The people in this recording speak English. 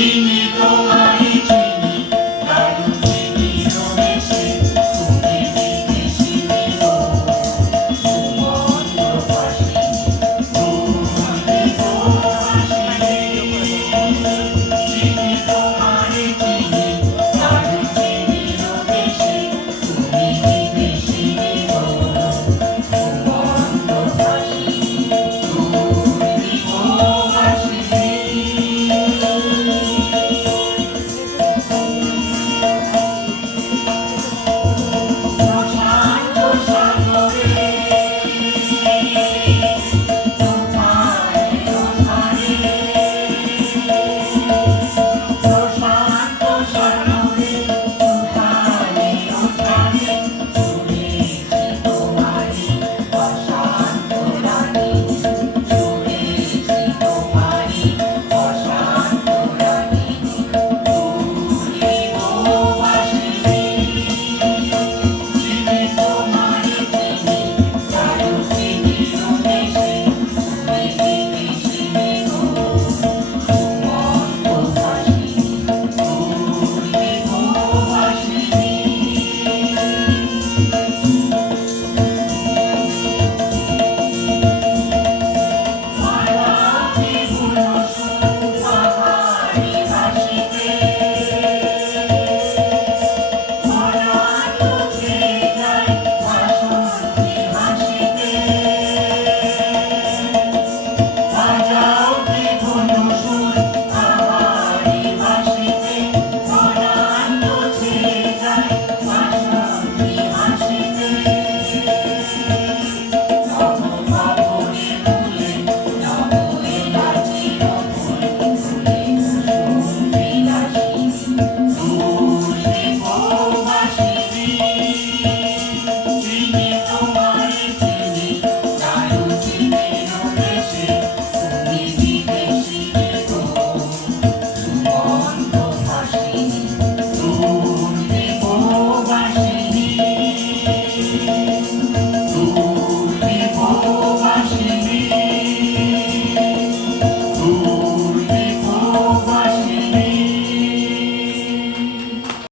Chini Toa.